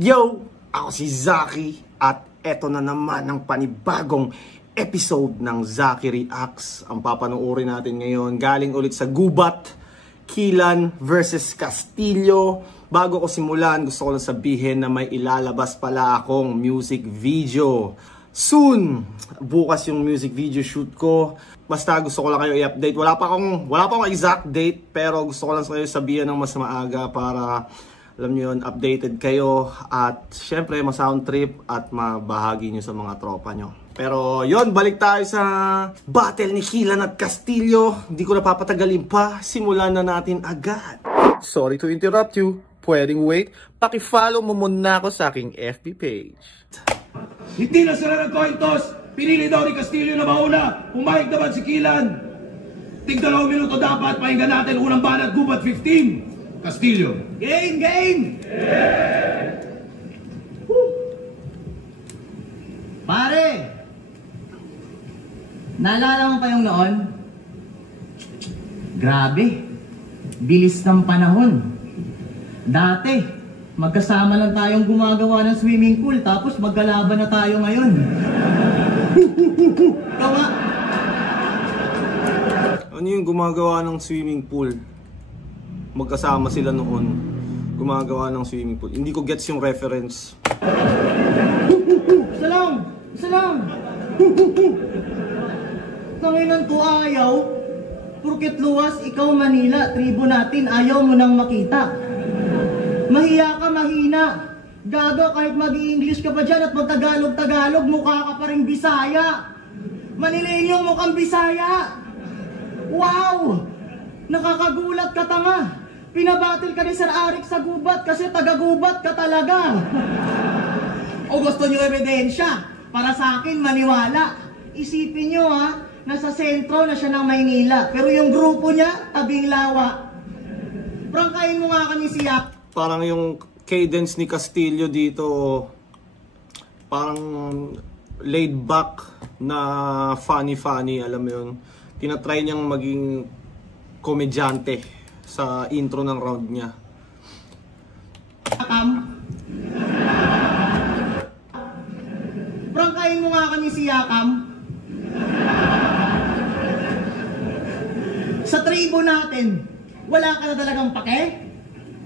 Yo! Ako si Zaki at eto na naman ang panibagong episode ng Zaki Reacts. Ang papanoorin natin ngayon galing ulit sa Gubat, Kilan versus Castillo. Bago ko simulan, gusto ko lang sabihin na may ilalabas pala akong music video soon. Bukas yung music video shoot ko. Basta gusto ko lang kayo i-update. Wala pa akong exact date, pero gusto ko lang kayo sabihin ng mas maaga para alam nyo yun, updated kayo at syempre ma-sound trip at mabahagi nyo sa mga tropa nyo. Pero yun, balik tayo sa battle ni Kilan at Castillo. Hindi ko napapatagalin pa, simulan na natin agad. Sorry to interrupt you, pwedeng wait. Paki-follow mo muna ako sa aking FB page. Hindi na sila nag-coin toss. Pinili daw ni Castillo na mauna. Pumayag naman si Kilan. Tig 2 minuto dapat, pakinggan natin unang banat, Gubat 15. Castillo. Game! Yeah! Pare! Naalala mo pa yung noon? Grabe. Bilis ng panahon. Dati, magkasama lang tayong gumagawa ng swimming pool, tapos maggalaban na tayo ngayon. Kawa! Ano yung gumagawa ng swimming pool? Magkasama sila noon gumagawa ng swimming pool. Hindi ko gets yung reference. Isa lang! Isa lang! Tanginan to ayaw. Purket luwas, ikaw Manila, tribo natin, ayaw mo nang makita. Mahiya ka, mahina. Gago, kahit mag-i-English ka pa dyan at mag-Tagalog-Tagalog, mukha ka pa rin Bisaya. Manilenyong mukhang Bisaya. Wow! Nakakagulat ka, tanga. Pinabatil ka ni Sir Arik sa Gubat kasi taga-Gubat ka talaga. O gusto nyo ebidensya? Para sa akin, maniwala. Isipin nyo ha, nasa sentro na siya ng Maynila. Pero yung grupo niya, tabing lawa. Prangkain mo nga kami siya. Parang yung cadence ni Castillo dito, parang laid back na funny, alam mo yun. Tinatry niyang maging komedyante sa intro ng round niya. Prangkain mo nga kami si Yakam. Sa tribo natin, wala ka na talagang pake?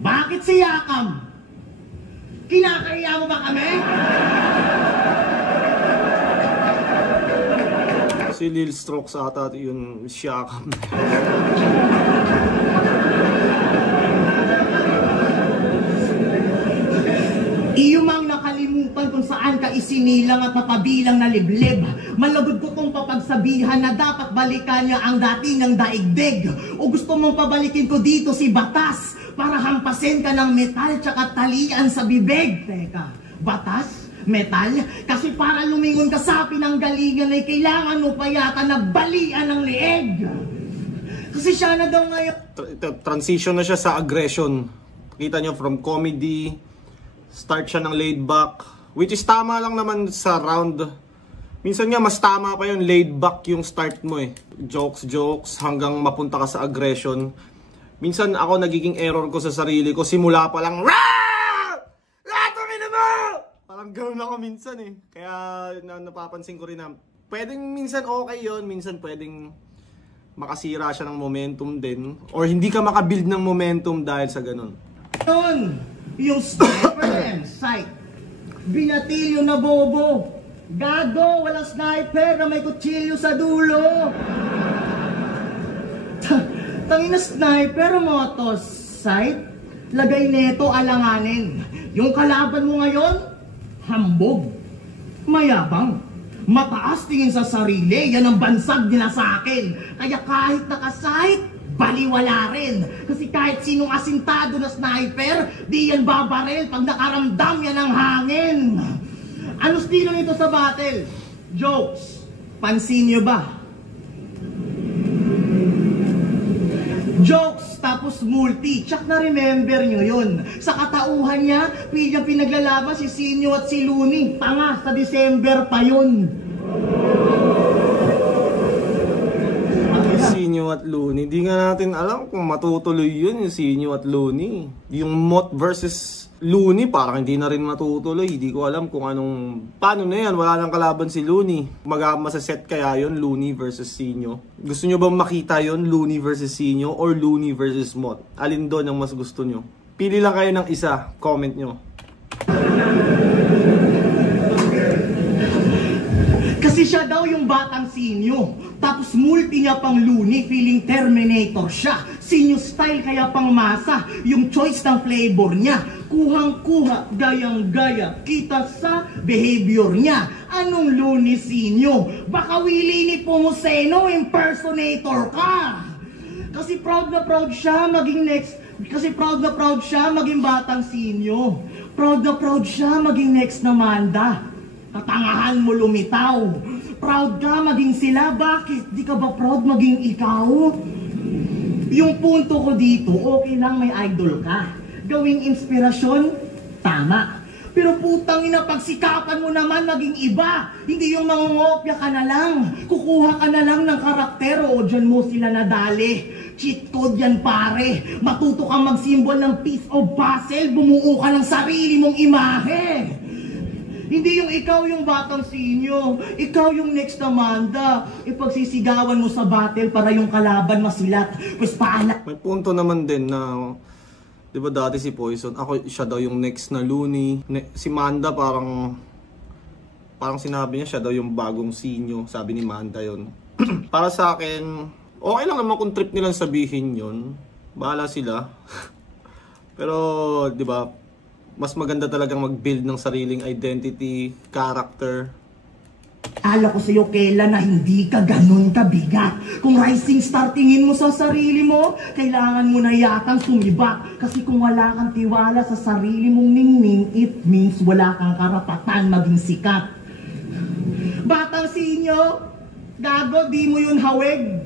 Bakit si Yakam? Kinakaiya mo ba kami? Si Lil Strokes ata yun, Yakam. Iyumang nakalimutan kung saan ka isinilang at napabilang na liblib. Malagod ko kong papagsabihan na dapat balikan niya ang dating ng daigdig. O gusto mong pabalikin ko dito si Batas para hampasin ka ng metal tsaka talian sa bibig. Teka, Batas? Metal? Kasi para lumingon ka sa pinanggalingan ay kailangan mo pa yata na balian ng leeg. Kasi siya na daw ngayon. Transition na siya sa aggression. Kita nyo from comedy, start siya ng laid back, which is tama lang naman sa round. Minsan nga mas tama pa yun, laid back yung start mo eh. Jokes hanggang mapunta ka sa aggression. Minsan ako nagiging error ko sa sarili ko, simula pa lang parang gano'n ako minsan eh. Kaya napapansin ko rin na pwedeng minsan okay yon, minsan pwedeng makasira siya ng momentum din. Or hindi ka makabuild ng momentum dahil sa gano'n. Yung sniper and sight. Binatilyo na bobo. Gago, walang sniper na may kutsilyo sa dulo. Tangina sniper mo to sight. Lagay neto alanganin. Yung kalaban mo ngayon, hambog, mayabang, mataas tingin sa sarili, yan ang bansag nila sa akin. Kaya kahit nakasight, baliwala rin. Kasi kahit sinong asintado na sniper, di yan babaril pag nakaramdam yan ng hangin. Ano stilo nito sa battle? Jokes. Pansin nyo ba? Jokes, tapos multi. Tsak na remember nyo yun. Sa katauhan niya, pinaglalaban si Sinyo at si Looney. Tanga, sa December pa yun. Sinyo Sinyo at Looney. Di nga natin alam kung matutuloy yun, yung Sinyo at Looney. Yung Mot versus Looney, parang hindi na rin matutuloy. Di ko alam kung paano na yan, wala nang kalaban si Looney. Masaset kaya yun, Looney versus Sinyo. Gusto nyo bang makita yun, Looney versus Sinyo or Looney versus Mot? Alin doon ang mas gusto nyo? Pili lang kayo ng isa, comment nyo. Kasi siya daw yung batang Sinyo. Tapos multi niya pang Looney, feeling Terminator siya. Sinyo style kaya pang masa. Yung choice ng flavor niya. Kuhang-kuha, gayang-gaya. Kita sa behavior niya. Anong Looney Sinyo? Baka Willie ni Pomoceno, impersonator ka. Kasi proud na proud siya maging batang Sinyo. Proud na proud siya maging next na Manda. Katangahan mo lumitaw. Proud ka maging sila. Bakit? Di ka ba proud maging ikaw? Yung punto ko dito, okay lang may idol ka. Gawing inspirasyon, tama. Pero putang ina, pagsikapan mo naman maging iba. Hindi yung mangungopya ka na lang. Kukuha ka na lang ng karakter o dyan mo sila nadali. Cheat code yan pare. Matuto kang mag-symbol ng piece of puzzle. Bumuo ka ng sarili mong imahe. Hindi yung ikaw yung batang Sinyo. Ikaw yung next Amanda. Ipagsisigawan mo sa battle para yung kalaban masilat. Pues paala. May punto naman din na, di ba dati si Poison, siya daw yung next na Looney. Si Manda parang sinabi niya siya daw yung bagong Sinyo. Sabi ni Manda yun. Para sa akin, okay lang naman kung trip nilang sabihin yun. Bahala sila. Pero, di ba, mas maganda talagang mag-build ng sariling identity, character. Ala ko sa'yo, Kela, na hindi ka ganun kabigat. Kung rising star tingin mo sa sarili mo, kailangan mo na yatang sumibat. Kasi kung wala kang tiwala sa sarili mong ningning, it means wala kang karapatan maging sikat. Batang Sinyo, gago, di mo yun hawig.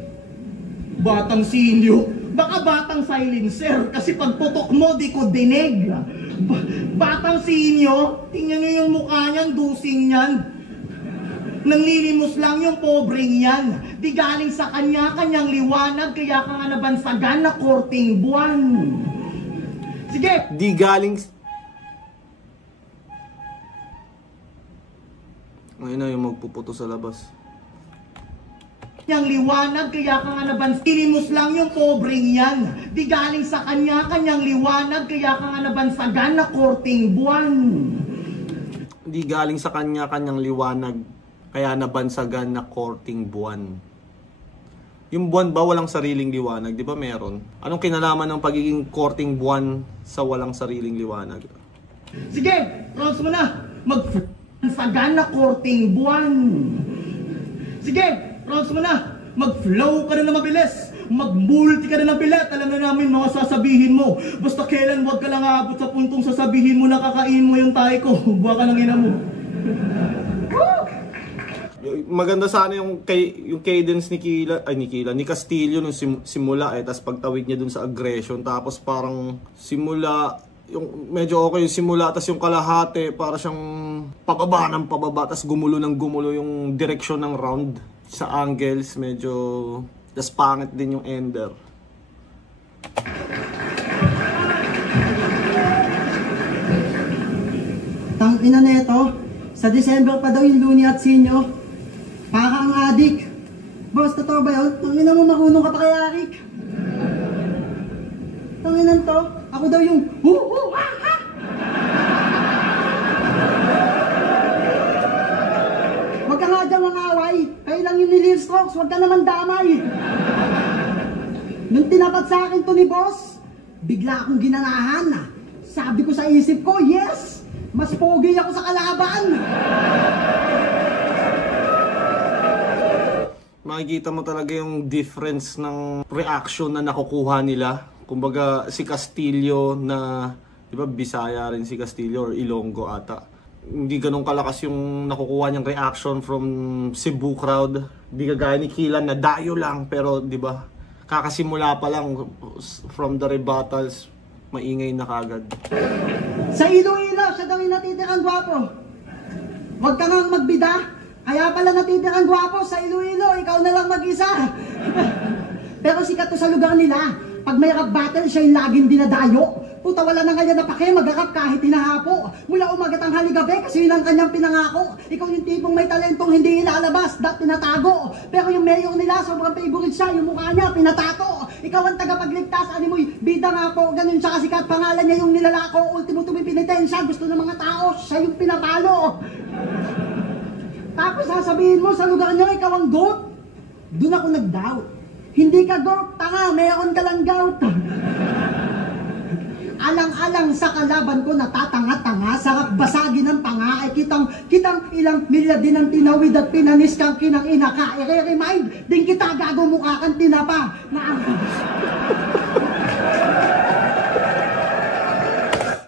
Batang Sinyo, baka batang silencer, kasi pagputok mo, di ko dinig. Batang Sinyo, tingnan nyo yung mukha niyan, dusing niyan. Nanglilimos lang yung pobreng yan. Di galing sa kanya, kanyang liwanag, kaya ka nga nabansagan na korting buwan. Sige! Di galing... Ngayon na yung magpuputo sa labas. Yang liwanag, kaya ka nga nabansagan lang yung pobreng yan. Di galing sa kanya, kanyang liwanag, kaya ka nga nabansagan na korting buwan. Di galing sa kanya, kanyang liwanag, kaya nabansagan na korting buwan. Yung buwan ba walang sariling liwanag? Di ba meron? Anong kinalaman ng pagiging korting buwan sa walang sariling liwanag? Sige, rounds mo na. Magbansagan na korting buwan. Sige, rounds mo na. Mag-flow ka na mabilis. Mag-multi ka na ng bilat. Alam na namin mga sasabihin mo. Basta kailan wag ka lang aabot sa puntong sasabihin mo na kakain mo yung tayo ko. Buwa ka ng ina mo. Maganda sana yung cadence ni Castillo nung simula tapos pagtawid niya dun sa aggression, tapos parang simula yung medyo okay yung simula, tapos yung kalahati para siyang pababa tapos gumulo yung direction ng round sa angles, medyo tapos pangit din yung ender. Tangina neto, sa December pa daw yung Looney at Sinyo. Parang adik. Boss, totoo ba yun? Tangina mo, marunong ka pa kay Arik. Tanginan to, ako daw yung ha! Huwag ka nga dyan mga away. Kayo lang yung nilil strokes, huwag ka naman damay. Nung tinapat sa akin to ni boss, bigla akong ginanahan. Sabi ko sa isip ko, yes! Mas pogi ako sa kalaban! Makikita mo talaga yung difference ng reaction na nakukuha nila. Kumbaga si Castillo na, di ba, Bisaya rin si Castillo or Ilonggo ata. Hindi ganun kalakas yung nakukuha niyang reaction from Cebu crowd. Di kagaya ni Kilan na dayo lang, pero di ba, kakasimula pa lang from the rebuttals, maingay na kagad. Sa Iloilo, siya daw yung natitirang gwapo. Huwag ka nang magbida. Kaya pala natitirang gwapo sa Iloilo, ikaw na lang mag-isa. Pero sikat to sa lugar nila. Pag may rap battle, siya yung laging dinadayo. Puta, wala na kanya na pake, mag-rap kahit hinahapo. Mula umagat ang haligabi kasi yun ang kanyang pinangako. Ikaw yung tipong may talentong hindi ilalabas, dat tinatago. Pero yung mayor nila, sobrang favorite siya, yung mukha niya, pinatato. Ikaw ang tagapagligtas, ano mo'y bida nga po, ganun siya kasikat, pangalan niya yung nilalako. Ultimo tumi pinitensya, gusto ng mga tao, siya yung pinapalo. Tapos sasabihin mo sa lugar niyo, ikaw ang goat. Doon ako nag-doubt. Hindi ka goat, tanga, mayroon ka lang gout. Alang-alang sa kalaban ko natatanga-tanga, sarap basagin ng panga, ay kitang ilang milya din ang tinawid at pinanis kang kinang ina ka. I-remind din kita, gago mukha kang tinapa.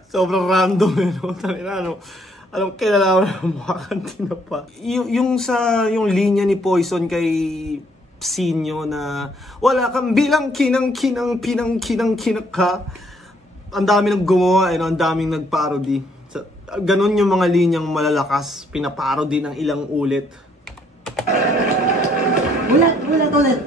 Sobrang random no? Anong kinalaman ng mukha kang tinapa? Yung linya ni Poison kay Sinyo na wala kang bilang kinang ka. Ang dami nang gumawa, ang daming nagparody. Ganon yung mga linyang malalakas, pinaparody ng ilang ulit. Ulit.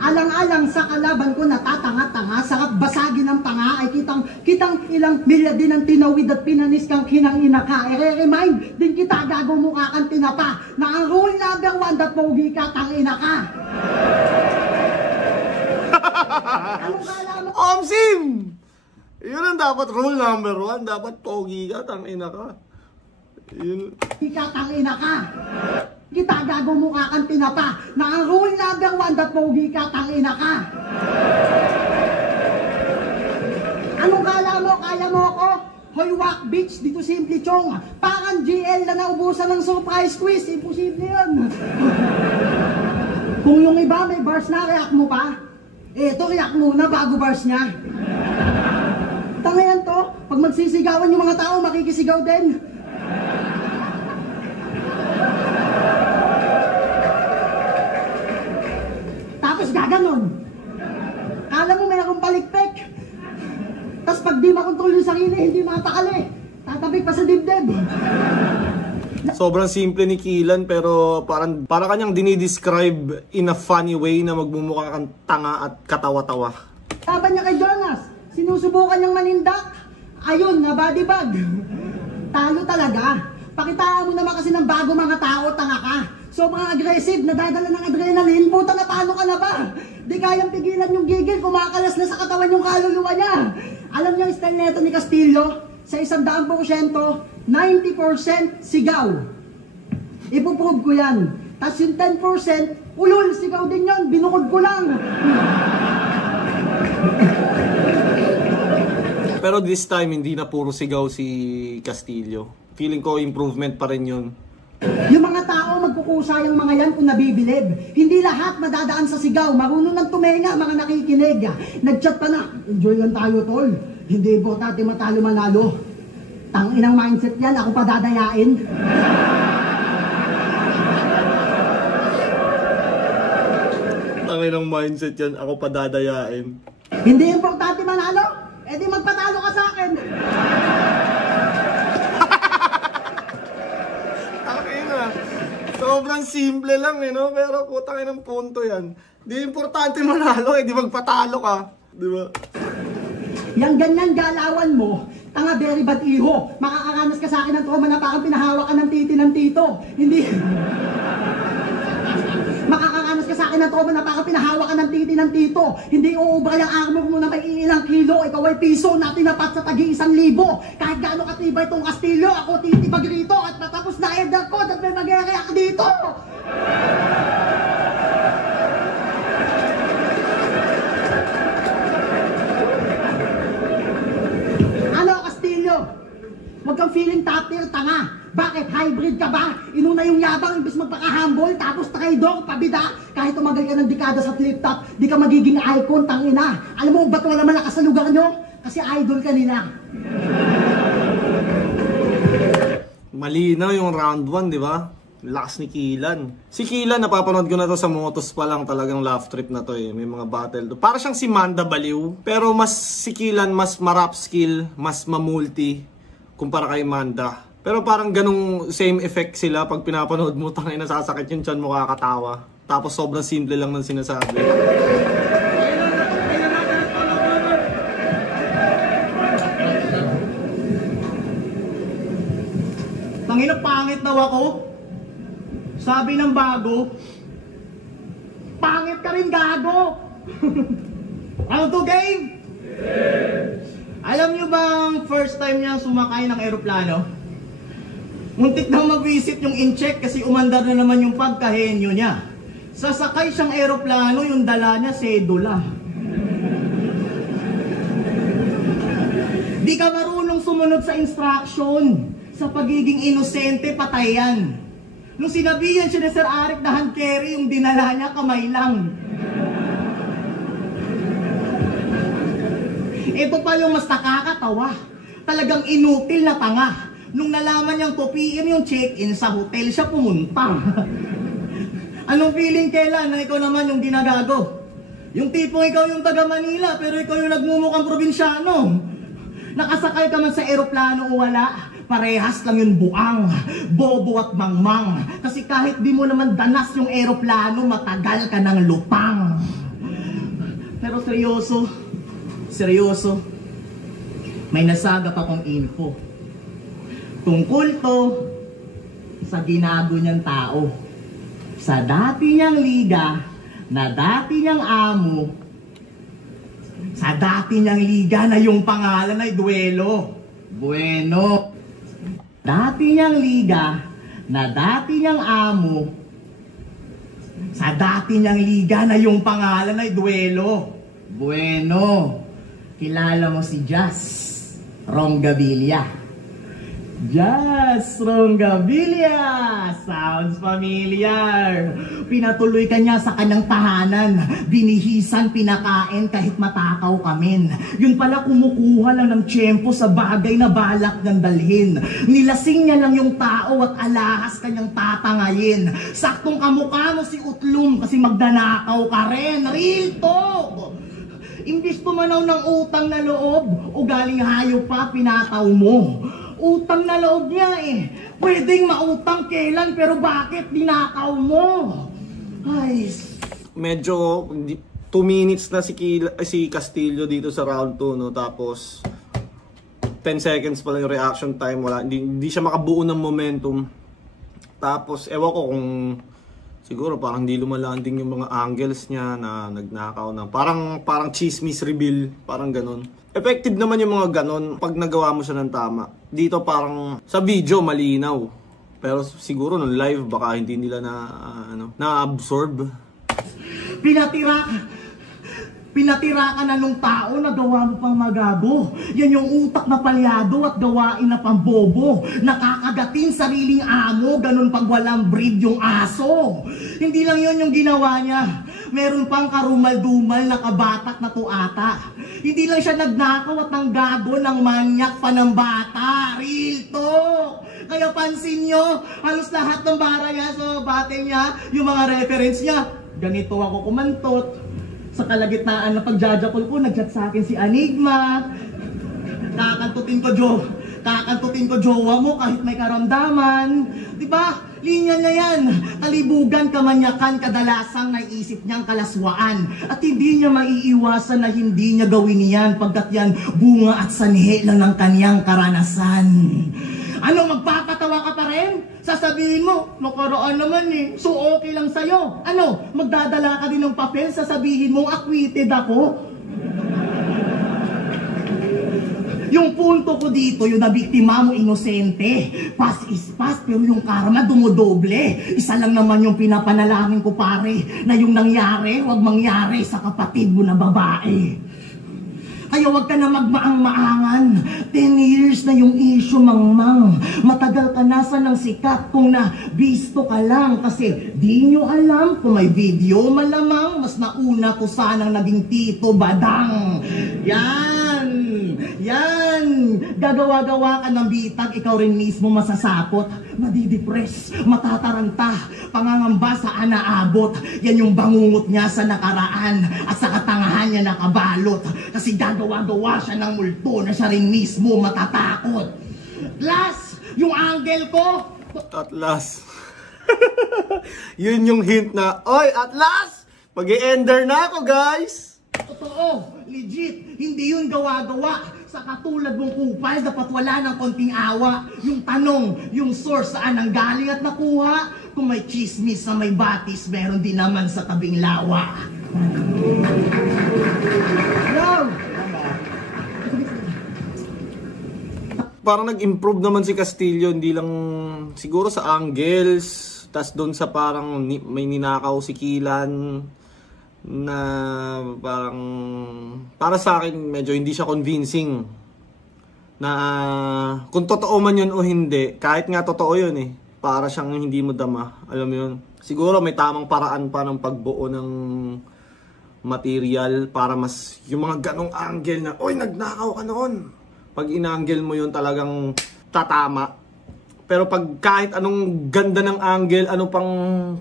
Alang-alang sa kalaban ko natatanga-tanga, sarap basagin ng panga, ay kitang ilang milya din ang tinawid at pinanis kang kinang ina ka. I-remind din kita, gago mukha kang tinapa, na ang rule number 1, dat pogi ka, tangina ka. Anong kala mo? Omsim! Yun ang dapat rule number 1, dapat pogi ka, tangina ka. Yun. Ika, tangina ka. Kita, gago mukha kang tinapa, na ang rule number 1, dat pogi ka, tangina ka. Anong kala mo? Kaya mo ako? Hoy, Wack Beach, dito simple chong. Parang GL na naubusan ng surprise quiz. Imposible yun. Kung yung iba may bars na, react mo pa? Ito, react muna bago bars niya. Tangayan to, pag magsisigawan yung mga tao, makikisigaw din. Tapos gaganon. Kala mo mayroong palikpik. Tapos pag di makontrol yung sarili, hindi matakali. Tatabik pa sa dibdib. Sobrang simple ni Kilan pero para kanyang dinidescribe in a funny way na magmumukha kang tanga at katawa-tawa. Laban niya kay Jonas, sinusubukan niyang manindak. Ayun, na body bag. Talo talaga. Pakitaan mo naman kasi ng bago mga tao, tanga ka. Sobrang aggressive, nadadala ng adrenaline, puta na paano ka na ba? Di kayang pigilan yung gigil, kumakalas na sa katawan yung kaluluwa niya. Alam niyo yung style neto ni Castillo? Sa 100%, 90% sigaw. Ipuprove ko yan. Tapos yung 10%, ulul, sigaw din yun, binukod ko lang. Pero this time, hindi na puro sigaw si Castillo. Feeling ko improvement pa rin yun. Yung mga tao magkukusa yung mga yan kung nabibilib. Hindi lahat madadaan sa sigaw. Marunong ng tumenga, mga nakikinig. Nag-chat pa na, enjoy lang tayo tol. Hindi importante matalo manalo. Tanginang mindset yan, ako pa dadayain. Tanginang mindset yan, ako pa dadayain. Hindi importante manalo, edi magpatalo ka sa akin. Sobrang simple lang no? Pero putang inang punto yan. Di importante manalo di magpatalo ka. Di ba? Yang ganyan galawan mo, tanga very bad iho. Makakaranas ka sa akin ng trauma na parang pinahawak ka ng titi ng tito. Hindi. Makakaranas ka sa akin ng trauma na parang pinahawak ka ng titi ng tito. Hindi uubra yung armor mo na may ilang kilo. Ikaw ay piso na tinapat sa tagi 1,000. Kahit gaano katibay itong Kastilyo, ako titipag rito at matapos na elder ko at may mag-react dito. Ano, Kastilyo? Huwag kang feeling top tier, tanga. Bakit? Hybrid ka ba? Inuna yung yabang, imbis magpaka-humble, tapos traidor, pabida. Kahit tumagal ka ng dekada sa flip-top, di ka magiging icon, tangina. Alam mo, ba't wala malakas sa lugar nyo? Kasi idol ka nila. Malinaw yung round 1, di ba? Lakas ni Kilan. Si Kilan, napapanood ko na to sa Motos pa lang, talagang laugh trip na to eh. May mga battle to. Para siyang si Manda Baliw. Pero mas si Kilan, mas marap skill, mas mamulti kumpara kay Manda. Pero parang ganung same effect sila pag pinapanood mo, tangina nasasakit yung tiyan mo, kakatawa. Tapos sobrang simple lang ng sinasabi. Tangina, pangit daw ako. Sabi ng bago, pangit ka rin, gago. Ano to, game? Alam nyo bang first time niya sumakay ng eroplano? Muntik nang mag-visit yung in-check kasi umandar na naman yung pagkahenyo niya. Sasakay siyang eroplano, yung dala niya, sedula. Di ka marunong sumunod sa instruction. Sa pagiging inosente, patay yan. Nung sinabihan siya ni Sir Arik na hand carry, yung dinala niya, kamay lang. Ito pa yung mas nakakatawa. Talagang inutil na tanga. Nung nalaman niyang tupiin yung check-in sa hotel, siya pumunta. Anong feeling kailan na ikaw naman yung ginagago? Yung tipong ikaw yung taga Manila, pero ikaw yung nagmumukhang probinsyano. Nakasakay ka man sa eroplano o wala, parehas lang yung buang, bobo at mangmang. Kasi kahit di mo naman danas yung eroplano, matagal ka ng lupang. Pero seryoso, may nasagap akong info. Tungkol to sa ginago niyang tao. Sa dati niyang liga, na dati niyang amo, sa dati niyang liga na yung pangalan ay Duelo. Bueno. Dati niyang liga, na dati niyang amo, sa dati niyang liga na yung pangalan ay Duelo. Bueno. Kilala mo si Jazz Rongabilia. Jazz Rongabilia! Sounds familiar. Pinatuloy ka niya sa kanyang tahanan. Binihisan, pinakain kahit matakaw kamin. Yun pala kumukuha lang ng tiyempo sa bagay na balak niyang dalhin. Nilasing niya lang yung tao at alahas kanyang tatangayin. Saktong kamukha mo si Utlum kasi magdanakaw ka rin. Real talk! Imbis tumanaw ng utang na loob o galing hayop pa, pinataw mo. Utang na loob niya eh. Pwedeng mautang kailan pero bakit dinakaw mo? Ay. Medyo 2 minutes na si Castillo dito sa round 2, no? Tapos 10 seconds pa lang yung reaction time. Wala, hindi siya makabuo ng momentum. Tapos ewan ko kung siguro parang hindi lumalanding yung mga angles niya na nagnakaw na. Parang chismis reveal, parang ganun. Effective naman yung mga ganun pag nagawa mo siya ng tama. Dito parang sa video malinaw. Pero siguro nung live baka hindi nila na-absorb. Pinatira ka na nung tao na gawa mo pang magago. Yan yung utak na palyado at gawain na pambobo. Nakakagatin sariling amo, ganun pag walang breed yung aso. Hindi lang yun yung ginawa niya. Meron pang karumal-dumal na kabatak na tuata. Hindi lang siya nagnakaw at nanggago ng manyak pa ng bata. Real talk! Kaya pansin nyo, halos lahat ng bara niya sa bate niya, yung mga reference niya, ganito ako kumantot. Sa kalagitnaan na pagjajapol ko, nag-chat sa akin si Enigma. Kakantutin ko jowa mo kahit may karamdaman. Diba? Linya na yan. Kalibugan, kamanyakan, kadalasang naisip niyang kalaswaan. At hindi niya maiiwasan na hindi niya gawin yan pagkat yan bunga at sanhi lang ng kanyang karanasan. Ano, magpapatawa ka pa rin? Sasabihin mo, nakaraan naman eh, so okay lang sa'yo. Ano, magdadala ka din ng papel, sasabihin mo, acquitted ako? Yung punto ko dito, yung nabiktima mo, inosente. Past is past, pero yung karma dumodoble. Isa lang naman yung pinapanalangin ko, pare, na yung nangyari, wag mangyari sa kapatid mo na babae. Kaya wag ka na magmaang-maangan. 10 years na yung issue, mangmang. Matagal ka nasa ng sikat kung nabisto ka lang. Kasi di nyo alam kung may video, malamang mas nauna ko sanang naging Tito Badang. Yan! Gagawa-gawa ka ng bitag, ikaw rin mismo masasakot. Madidepress, matataranta, pangangamba sa anaabot. Yan yung bangungot niya sa nakaraan at sa katangahan niya nakabalot. Kasi gagawa-gawa siya ng multo na siya rin mismo matatakot. Last, yung angle ko. At last. Yun yung hint na, oy, at last, mag-e-ender na ako, guys. Totoo, legit, hindi yun gawa-gawa. Sa katulad mong kupal, dapat wala ng konting awa. Yung tanong, yung source saan ang galing at nakuha. Kung may chismis sa may batis, meron din naman sa tabing lawa. Yo! Parang nag-improve naman si Castillo, hindi lang siguro sa angles, tas doon sa parang may ninakaw si Kilan na parang para sa akin medyo hindi siya convincing na kung totoo man yun o hindi, kahit nga totoo yun para siyang hindi mo dama, alam mo yun. Siguro may tamang paraan pa ng pagbuo ng material para mas yung mga ganong angle na oy nagnakaw ka noon, pag inangle mo yun talagang tatama. Pero pag kahit anong ganda ng angle, ano pang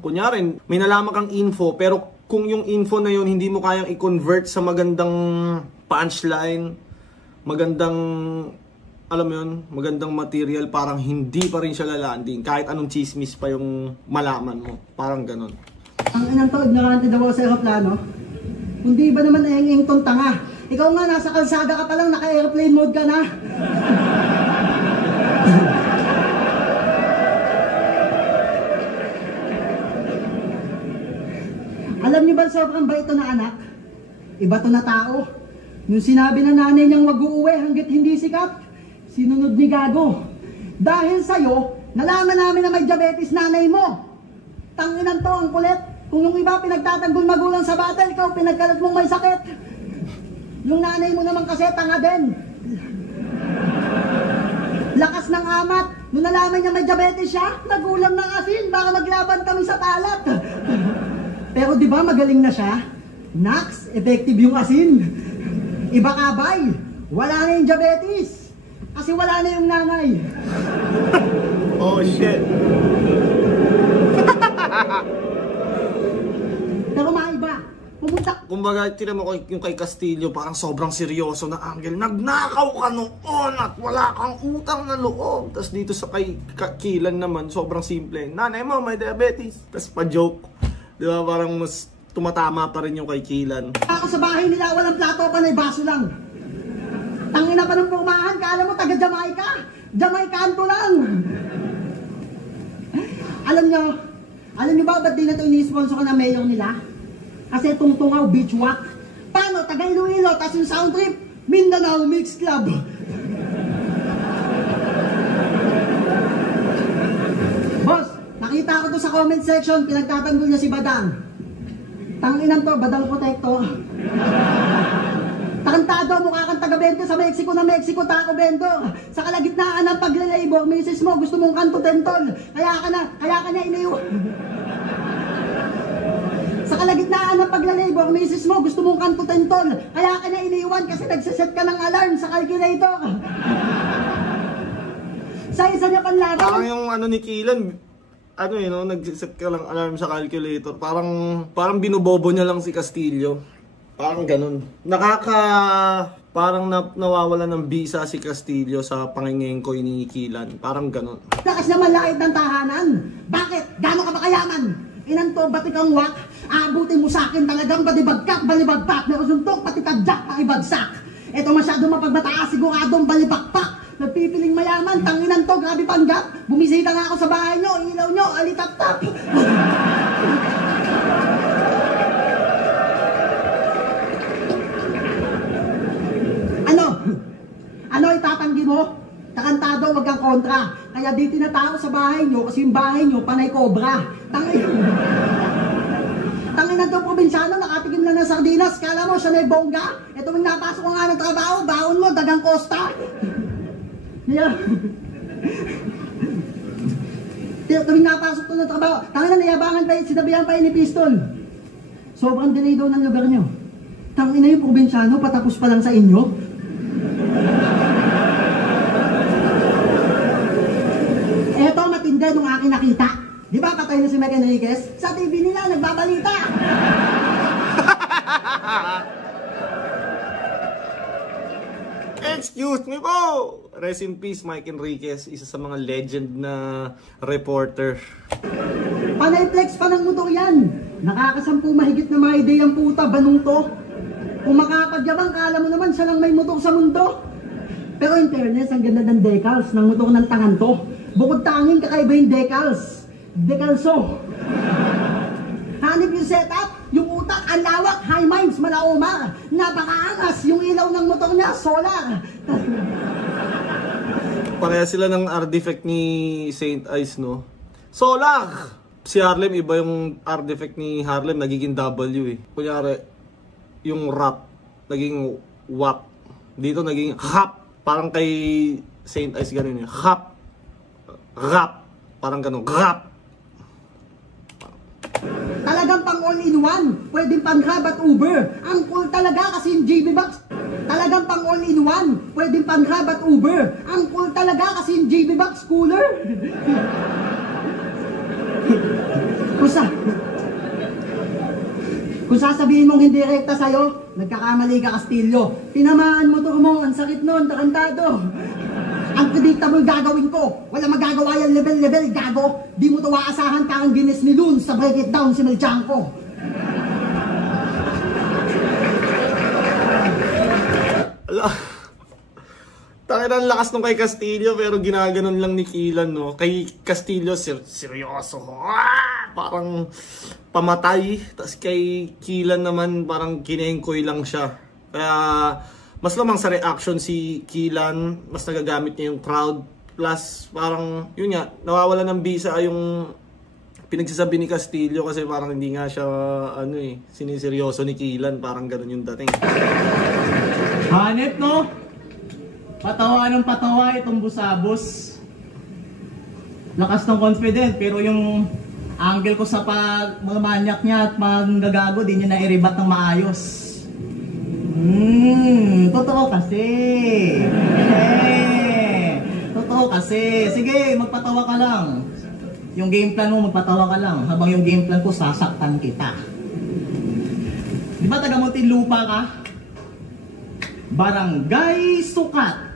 kunyari may nalaman kang info, pero kung yung info na yun hindi mo kayang i-convert sa magandang punchline, magandang, alam mo yun, magandang material, parang hindi pa rin siya lalanding kahit anong chismis pa yung malaman mo, parang ganun. Ang inang to, ignorante daw sa aeroplano. Hindi ba naman eng tong tanga? Ikaw nga, nasa kalsada ka pa lang, naka-airplane mode ka na. Alam niyo ba sobrang bait ito na anak? Iba to na tao. Nung sinabi na nanay niyang wag uuwi hanggat hindi sikat, sinunod ni Gago. Dahil sa'yo, nalaman namin na may diabetes nanay mo. Tanginan to, ang kulit. Kung yung iba pinagtatanggol magulang sa bata, ikaw pinagkalat mong may sakit. Yung nanay mo naman kasi tanga din. Lakas ng amat. Nung nalaman niya may diabetes siya, nagulam ng asin. Baka maglaban kami sa talat. Pero di ba magaling na siya? Nax, effective yung asin. Iba kabay, wala na yung diabetes. Kasi wala na yung nanay. Oh shit. Pero maiba, pumunta. Kumbaga, tira mo yung kay Castillo, parang sobrang seryoso na angle. Nagnakaw ka noon at wala kang utang na loob. Tapos dito sa kay Kilan naman, sobrang simple. Nanay mo, may diabetes. Tapos pa-joke. Di ba, parang mas tumatama pa rin yung kay Kilan. Ako sa bahay nila, walang plato pa na baso lang. Tangina pa ng pumahan, kala mo taga Jamaica. Jamaicanto lang. Alam nyo ba ba't di na ito ini-sponsor ko na mayor nila? Kasi tungtungaw beach walk. Paano? Taga Iloilo, tas yung sound trip, Mindanao Mix Club. Boss, nakita ko to sa comment section, pinagtatanggol niya si Badang. Tanginan to, Badang Protector. Takantado, mukha kang taga-bento sa Mexico na Mexico, Taco Bento. Sa kalagitnaan ng paglalabor, misis mo, gusto mong kanto tentol. Kaya ka na iniwan. Sa kalagitnaan ng paglalabor, misis mo, gusto mong kanto tentol. Kaya ka na iniwan kasi nagsiset ka ng alarm sa calculator. Sa isa niya panlaban. Parang yung ano ni Kilan, ano yun, no? Nag-set ka lang alarm sa calculator. Parang binubobo niya lang si Castillo. Parang ganun. Parang nawawala ng bisa si Castillo sa pangingengkoy ni Kilan. Parang ganun. Lakas naman lait ng tahanan. Bakit? Gano'n ka ba kayaman? Inanto, batik ang wak. Aabutin mo sa akin talagang balibagkat, balibagpak. Meron suntok, pati tadyak, pakibagsak. Ito masyadong mapagbataas, siguradong balibakpak. Nagpipiling mayaman, tanginan to, grabe panggap. Bumisita nga ako sa bahay nyo, ilaw nyo, alitap-tap. Ano itatanggi mo? Takantado, wag kang kontra. Kaya di tinatao sa bahay nyo kasi yung bahay nyo panay cobra. Tangin na to, probinsyano, nakatikim lang ng sardinas. Kala mo siya na yung bongga? Ito yung napasok ko nga ng trabaho, baon mo, dagang kosta. Yeah. Tuwing napasok to ng trabaho, tangin na nayabangan pa yun, sinabihan pa yun ni Pistol. Sobrang delay daw ng lugar nyo. Tangin na yung probinsyano, patapos pa lang sa inyo. Eto matindi nung aking nakita. Di ba patay na si Meg Enriquez? Sa TV nila, nagbabalita. Excuse me po! Rest in peace, Mike Enriquez. Isa sa mga legend na reporter. Panay flex pa ng motor yan. Nakakasampu mahigit na mga ideyang puta, banong to. Kung makapagyabang, kala mo naman siya lang may motor sa mundo. Pero in fairness, ang ganda ng decals ng motor ng tangan to. Bukod tanging kakaiba yung decals. Decalso. Hanip yung setup, yung utak, ang lawak, high minds, malaumar. Napakaangas yung ilaw ng motor niya, solar. Pareha sila ng artifact ni Saint Ice, no? Solar! Si Harlem, iba yung artifact ni Harlem, nagiging W eh. Kunyari, yung rap, naging wap. Dito naging hap. Parang kay Saint Ice ganun yun. Hap. Rap. Parang ganun. Rap. Talagang pang all-in-one. Pwedeng pang Grab at Uber. Ang cool talaga kasi yung JB Box. Talagang pang all-in-one. Pwedeng pang Grab at Uber. Ang cool talaga kasi yung JB Box cooler. Kung sasabihin mong hindi rekta sa'yo, nagkakamali ka, Castillo. Tinamaan motor mo, ang sakit nun, tarantado. Ang predictable gagawin ko. Wala magagawa yan, level, gago. Di mo to aasahan parang Guinness ni Loon sa Break It Down si Melchanko. Tangina ang lakas nung kay Castillo pero ginaganon lang ni Killan, no? Kay Castillo, seryoso. Parang pamatay. Tapos kay Killan naman parang kinengkoy lang siya. Kaya mas lamang sa reaction si Killan, mas nagagamit niya yung crowd. Plus parang yun nga, nawawala ng bisa yung pinagsasabi ni Castillo kasi parang hindi nga siya siniseryoso ni Killan. Parang ganun yung dating. Hanep, no? Patawa ng patawa itong busabos. Lakas ng confident, pero yung angle ko sa mga manyak niya at manggagago, di niya na-iribat ng maayos. Totoo kasi. Totoo kasi. Sige, magpatawa ka lang. Yung game plan mo, magpatawa ka lang. Habang yung game plan ko, sasaktan kita. Di ba taga Muntinlupa ka? Barangay Sukat.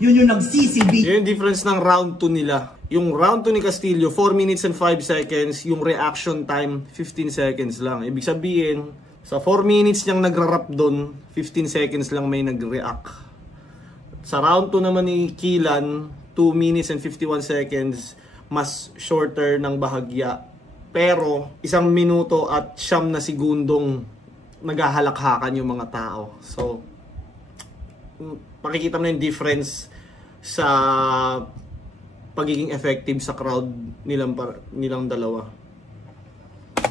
Yun yung nagsisilbi. Yun yung difference ng round 2 nila. Yung round 2 ni Castillo, 4 minutes and 5 seconds. Yung reaction time, 15 seconds lang. Ibig sabihin, sa 4 minutes niyang nagra-rap doon, 15 seconds lang may nag-react. Sa round 2 naman ni Killan, 2 minutes and 51 seconds, mas shorter ng bahagya. Pero, 1 minuto at 9 na segundong naghahalakhakan yung mga tao. So, makikita mo na yung difference sa pagiging effective sa crowd nilang dalawa.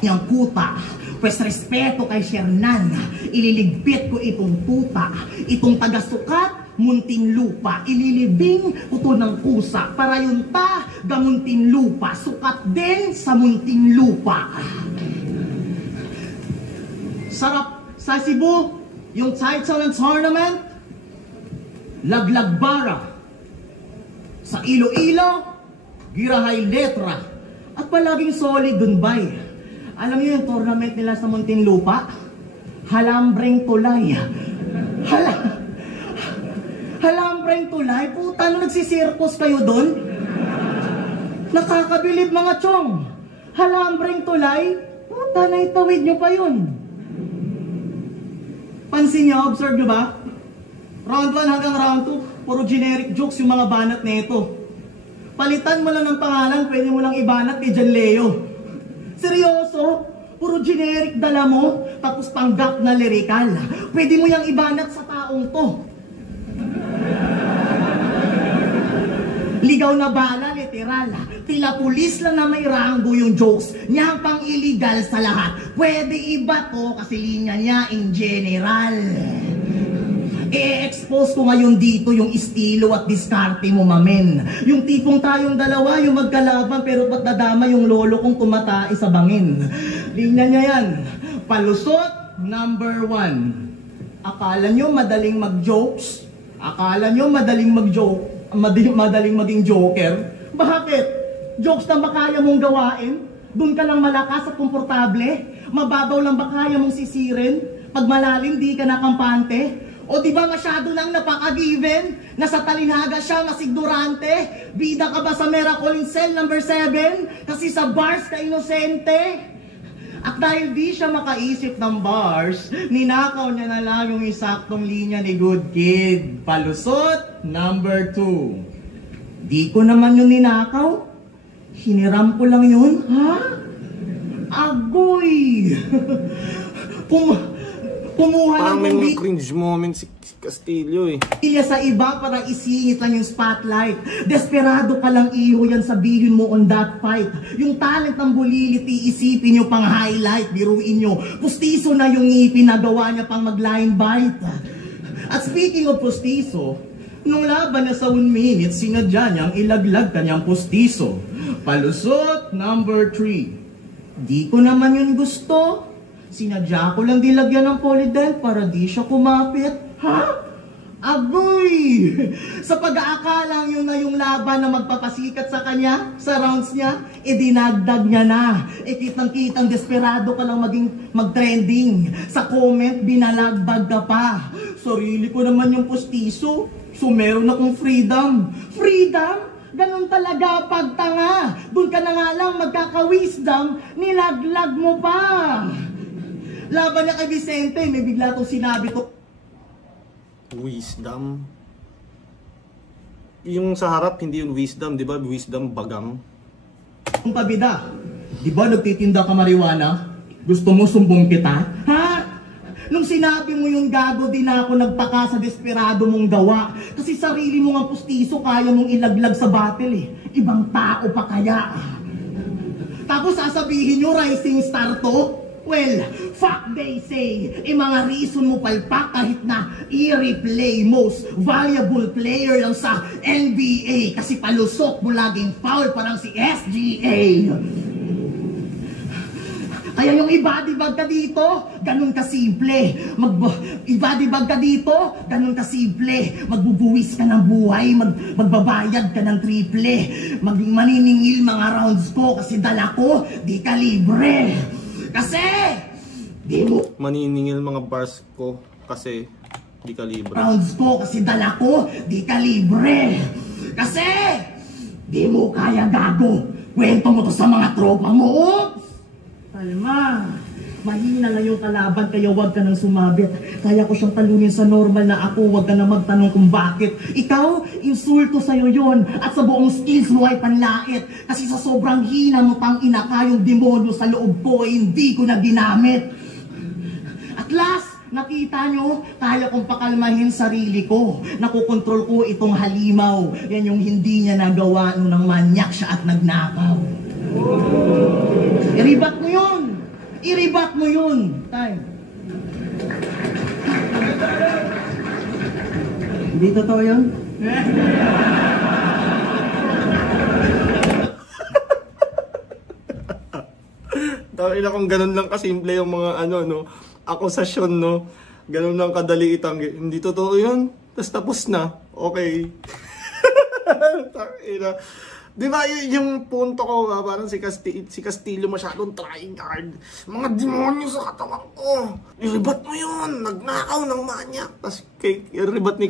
Yang puta, pues respeto kay Shernan, ililigpit ko itong puta, itong taga-Sukat, Muntinlupa, ililibing kuto ng kusa, para yung Muntinlupa, sukat din sa Muntinlupa. Sarap sa Cebu, yung title ng tournament, Laglagbara. Sa Iloilo, Girahay Letra. At palaging solid Dunbay. Alam niyo yung tournament nila sa Muntinlupa? Halambreng Tulay. Halambreng Tulay? Puta, nung nagsisirkos kayo doon? Nakakabilib mga chong. Halambreng Tulay? Puta, naitawid nyo pa yun. Pansin niyo, observe nyo ba? Round 1 hanggang round 2, puro generic jokes yung mga banat nito. Palitan mo lang ng pangalan, pwede mo lang ibanat ni John Leo. Seryoso? Puro generic dala mo, tapos panggap na lirikal. Pwede mo yang ibanat sa taong to. Ligaw na bala, literal. Tila pulis lang na may ranggo yung jokes. Niyang pang illegal sa lahat. Pwede iba to kasi linya niya in general. I-expose ko ngayon dito yung estilo at diskarte mo, mamen. Yung tipong tayong dalawa, yung magkalaban, pero ba't nadama yung lolo kong tumatay sa bangin. Linya niya yan. Palusot, number 1. Akala nyo madaling mag-jokes? Akala nyo madaling mag-joke? Madaling maging joker? Bakit? Jokes na ba kaya mong gawain? Doon ka lang malakas at komportable? Mababaw lang ba kaya mong sisirin? Pag malalim, di ka nakampante? O di ba masyado lang napaka-given? Nasa talinhaga siya, masignorante? Bida ka ba sa Miracle in Cell number 7? Kasi sa bars ka inosente? At dahil di siya makaisip ng bars, ninakaw niya na lang yung isaktong linya ni Good Kid. Palusot, number 2. Di ko naman yung ninakaw. Hiniram ko lang yun. Ha? Agoy! Kumuha Parang may ng mga cringe moment si Castillo eh. Ilya sa iba para isingit lang yung spotlight. Desperado ka lang iyo yan sabihin mo on that fight. Yung talent ng bulilit iisipin nyo pang highlight. Biruin nyo, pustiso na yung ngipin na gawa niya pang mag-line bite. At speaking of pustiso, nung laban na sa 1 minute, sinadya niyang ilaglag kanyang pustiso. Palusot, number 3. Di ko naman yun gusto. Sinadya ko lang dilagyan ng polydent para di siya kumapit. Ha? Agoy! Sa pag-aakalang yun na yung laban na magpapasikat sa kanya, sa rounds niya, dinagdag niya na. Kitang-kitang desperado ka lang mag-trending. Sa comment, binalagbag ka pa. Sarili ko naman yung pustiso, so meron akong freedom. Freedom? Ganun talaga pagtanga. Doon ka na nga lang magkaka-wisdom, nilaglag mo pa. Laban niya kay Vicente, may bigla tong sinabi to. Wisdom. Yung sa harap, hindi yung wisdom, di ba? Wisdom bagang. Kung pabida, di ba nagtitinda ka marijuana? Gusto mo sumbong kita? Ha? Nung sinabi mo yung gago, din ako nagtaka sa desperado mong gawa. Kasi sarili mo nga pustiso, kaya mong ilaglag sa battle eh. Ibang tao pa kaya. Tapos sasabihin nyo, rising star to? Well, fuck they say. Mga reason mo palpak kahit na i-replay most valuable player lang sa NBA. Kasi palusok mo laging foul parang si SGA. Kaya yung ibadibag ka dito, ganun kasimple. Ibadibag ka dito, ganun kasimple. Magbubuwis ka ng buhay, magbabayad ka ng triple. Maging maniningil mga rounds ko kasi dala ko, di ka libre. Kasi, di mo Maniningil mga bars ko kasi di ka libre. rounds ko kasi dala ko, di ka libre. Kasi, di mo kaya gago. Kwento mo to sa mga tropa mo. Oops! Kalma. Mahina lang yung kalaban kaya wag ka nang sumabit. Kaya ko siyang talunin sa normal na ako, wag ka na magtanong kung bakit. Ikaw, insulto sa'yo yon at sa buong skills mo ay panlait. Kasi sa sobrang hina mo tang ina ka yung demonyo sa loob ko ay hindi ko na ginamit. At last, nakita nyo, kaya kong pakalmahin sarili ko. Nakokontrol ko itong halimaw. Yan yung hindi niya nagawa nung nang manyak siya at nagnakaw. I-rebat mo yun! I-rebat mo yun! Time. Hindi totoo yun? Tawin kung ganun lang kasimple yung mga no, akusasyon, no. Ganun lang kadali itanggi. Hindi totoo yun. Tapos na. Okay. Tawin. Di ba yung punto ko, parang si Castillo masyadong trying hard. Mga demonyo sa katawan ko. I-rebat mo yun. Nagnakaw ng manyak. Tapos i-rebat ni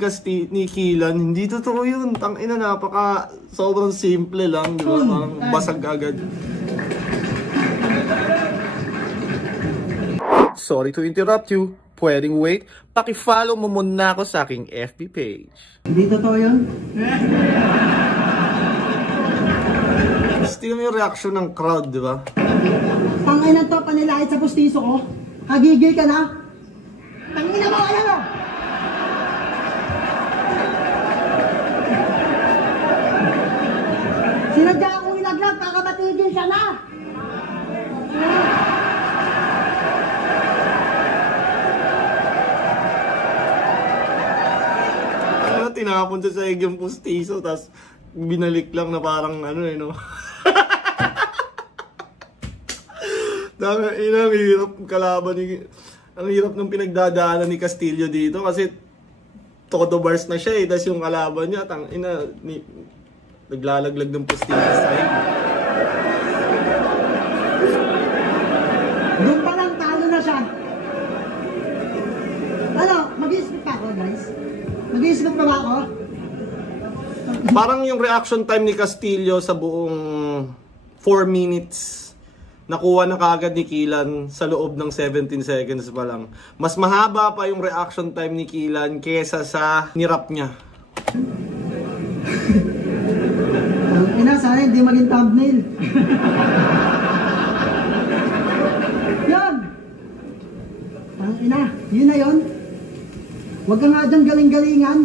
Kilan. Hindi totoo yun. Tangina, napaka sobrang simple lang. Di ba? Parang basag agad. Sorry to interrupt you. Pwedeng wait. Paki-follow mo muna ako sa aking FB page. Hindi totoo yun? Tingnan mo yung reaction ng crowd, di ba? Tangina to, panilait sa pustiso ko. Hagigil ka na. Tangina mo, ayan o. Sinadya akong ilaglag para matigil siya na. Tinapon sa sahig yung pustiso, tapos binalik lang na parang no? Ang hirap kalaban ang hirap ng pinagdadaanan ni Castillo dito kasi todo bars na siya tapos yung kalaban niya naglalaglag ng pustiso sa sahig. Doon pa lang talo na siya. Ano, mag-i-split pa ako, guys? Mag-i-split pa ba ako? Parang yung reaction time ni Castillo sa buong 4 minutes nakuha na kaagad ni Killan sa loob ng 17 seconds pa lang. Mas mahaba pa yung reaction time ni Killan kesa sa nirap niya. Ina, sana hindi maging thumbnail. Yan! Ina, yun na yun. Huwag ka nga dyan galing-galingan.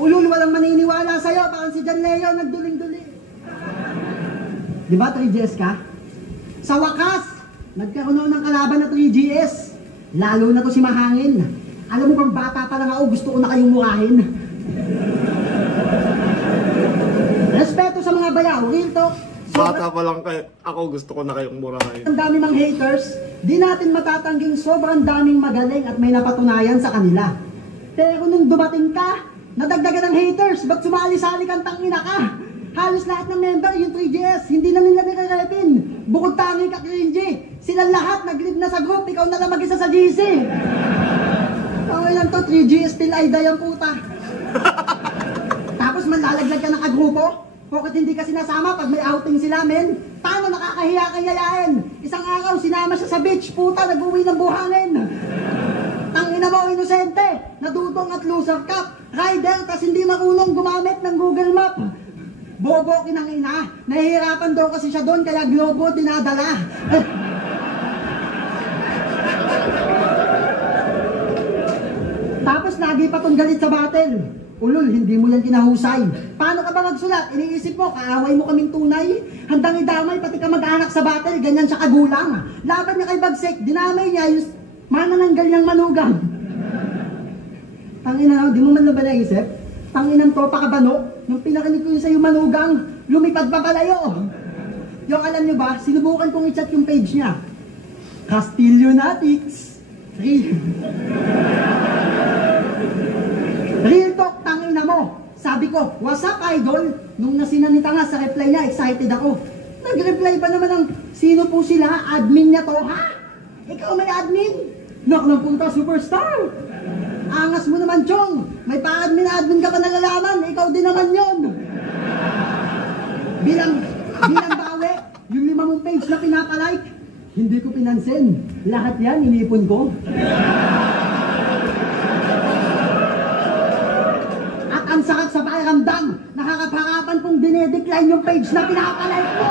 Ulul, walang maniniwala sa'yo. Parang si John Leo nagduling-duling. Di ba 3GS ka? Sa wakas, nagkaroon ako ng kalaban na 3GS. Lalo na to si Mahangin. Alam mo bang bata pa lang ako, gusto ko na kayong murahin. Respeto sa mga bayaw, real talk. Bata pa lang ako, gusto ko na kayong murahin. Ang dami mang haters, di natin matatangging sobrang daming magaling at may napatunayan sa kanila. Pero nung dumating ka, nadagdagan ng haters, ba't sumali-sali kang tangina ka? Halos lahat ng member, yung 3GS, hindi na nila nire-repin. Bukod tangi ka cringy. Silang lahat nag-live na sa group, ikaw na lang mag-isa sa GC. Okay lang to, 3GS still ay dayang puta. Tapos manlalaglag ka ng kagrupo? Bakit hindi ka sinasama pag may outing sila, men? Paano nakakahiya kay yayain? Isang araw, sinama siya sa beach, puta, nag-uwi ng buhangin. Tangina mo, inosente, nadudong at loser cup. Rider, tas hindi marunong gumamit ng Google Map. Bobo kinang ina, nahihirapan daw kasi siya doon kaya Globo dinadala. Tapos lagi pa tong galit sa battle. Ulul, hindi mo yan kinahusay. Paano ka ba magsulat? Iniisip mo, kaaway mo kaming tunay? Handang idamay, pati ka mag-anak sa battle, ganyan siya kagulang. Laban niya kay Bagsik, dinamay niya yung manananggal niyang manugang. Tangina, di mo man na ba naisip? Tanginang topa ka ba, no? Nung pinarinig ko yun sa'yo manugang, lumipad pa palayo. Yung alam nyo ba, sinubukan kong i-chat yung page niya. Castillonatics. Real talk, tangina mo. Sabi ko, what's up, idol? Nung nasinanita nga sa reply niya, excited ako. Nag-reply pa naman ng, sino po sila? Admin niya to, ha? Ikaw may admin? Nak ng punta, superstar. Angas mo naman, Chong. May pa-admin ka pa nalalaman. Ikaw din naman yon. Bilang bawi, yung 5 mong page na pinapalike, hindi ko pinansin. Lahat yan, inipon ko. At ang sakit sa pakiramdam, nakakaparapan kong dinedecline yung page na pinapalike ko.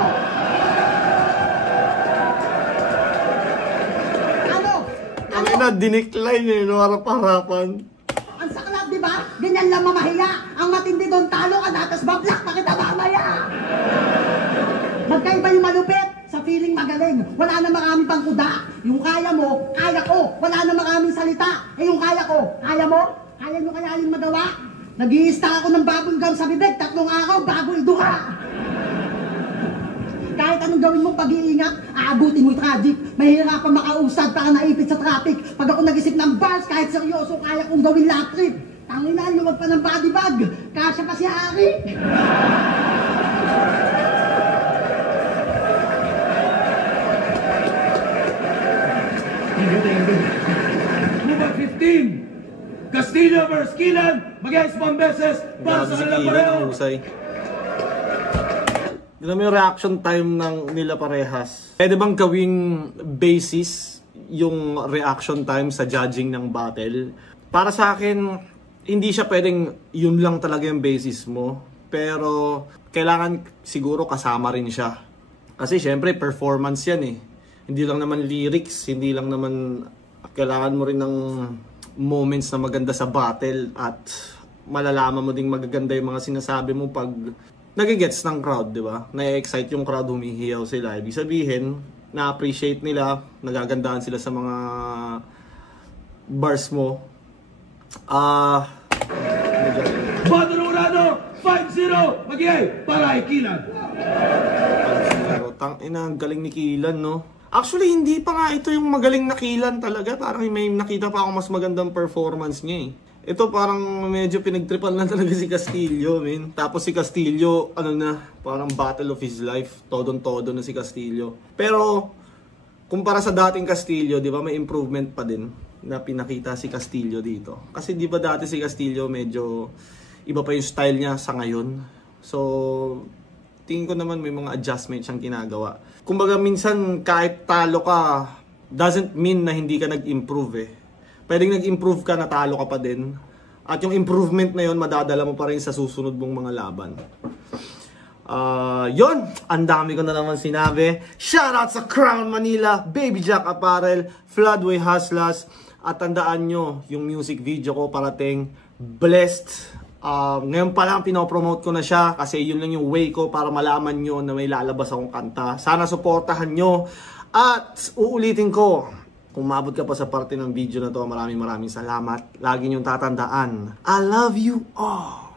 Ano na, dinikline eh, no, harap-harapan. Ang saklap, di ba? Ganyan lang mamahiya. Ang matindi doon, talo ka na, tas bablak na kita mamaya. Magkaiba yung malupit sa feeling magaling. Wala na marami pang kuda. Yung kaya mo, kaya ko. Wala na maraming salita. Eh yung kaya ko, kaya mo? Kaya nyo kaya yung magawa? Nag-i-stack ako ng bubble gum sa bibig, 3 araw bago iduka. Kahit anong gawin mong pag-iingat, aabutin mo tragic. Mahirapan makausad para naipit sa traffic. Pag ako nag-isip ng bars, kahit seryoso, kaya kong gawin lap trip. Tangina, luwag pa ng body bag. Kasya pa si Ari. Gubat 15. Castillo vs. Killan. Mag-ice pang beses. Para sa kanilang pareho. Tignan mo yung reaction time ng nila parehas. Pwede bang gawing basis yung reaction time sa judging ng battle? Para sa akin, hindi siya pwedeng yun lang talaga yung basis mo. Pero kailangan siguro kasama rin siya. Kasi syempre performance yan eh. Hindi lang naman lyrics, hindi lang naman kailangan mo rin ng moments na maganda sa battle at malalaman mo ding magaganda yung mga sinasabi mo pag nagigets ng crowd, di ba? Na-excite yung crowd, humihiyaw sila. Ibig sabihin, na-appreciate nila, nagagandahan sila sa mga bars mo. Bato ng Urano, 5-0. Mag-iay para kay Killan. Tangina, galing ni Killan, no? Actually, hindi pa nga ito yung magaling na Killan talaga. Parang may nakita pa ako mas magandang performance niya eh. Ito parang medyo pinagtripan lang talaga si Castillo, man. Tapos si Castillo, ano na, parang battle of his life. Todong-todo na si Castillo. Pero, kumpara sa dating Castillo, di ba, may improvement pa din na pinakita si Castillo dito. Kasi di ba dati si Castillo medyo iba pa yung style niya sa ngayon. So, tingin ko naman may mga adjustment siyang ginagawa. Kumbaga minsan kahit talo ka, doesn't mean na hindi ka nag-improve eh. Pwedeng nag-improve ka, natalo ka pa din. At yung improvement na yun, madadala mo pa rin sa susunod mong mga laban. Yon, ang dami ko na naman sinabi. Shoutout sa Crown Manila, Baby Jack Apparel, Floodway Hustlers. At tandaan nyo, yung music video ko parating, Blessed. Ngayon pa lang pinopromote ko na siya kasi yun lang yung way ko para malaman nyo na may lalabas akong kanta. Sana suportahan nyo. At uulitin ko, kung mabot ka pa sa parte ng video na to, maraming salamat. Lagi niyong tatandaan, I love you all.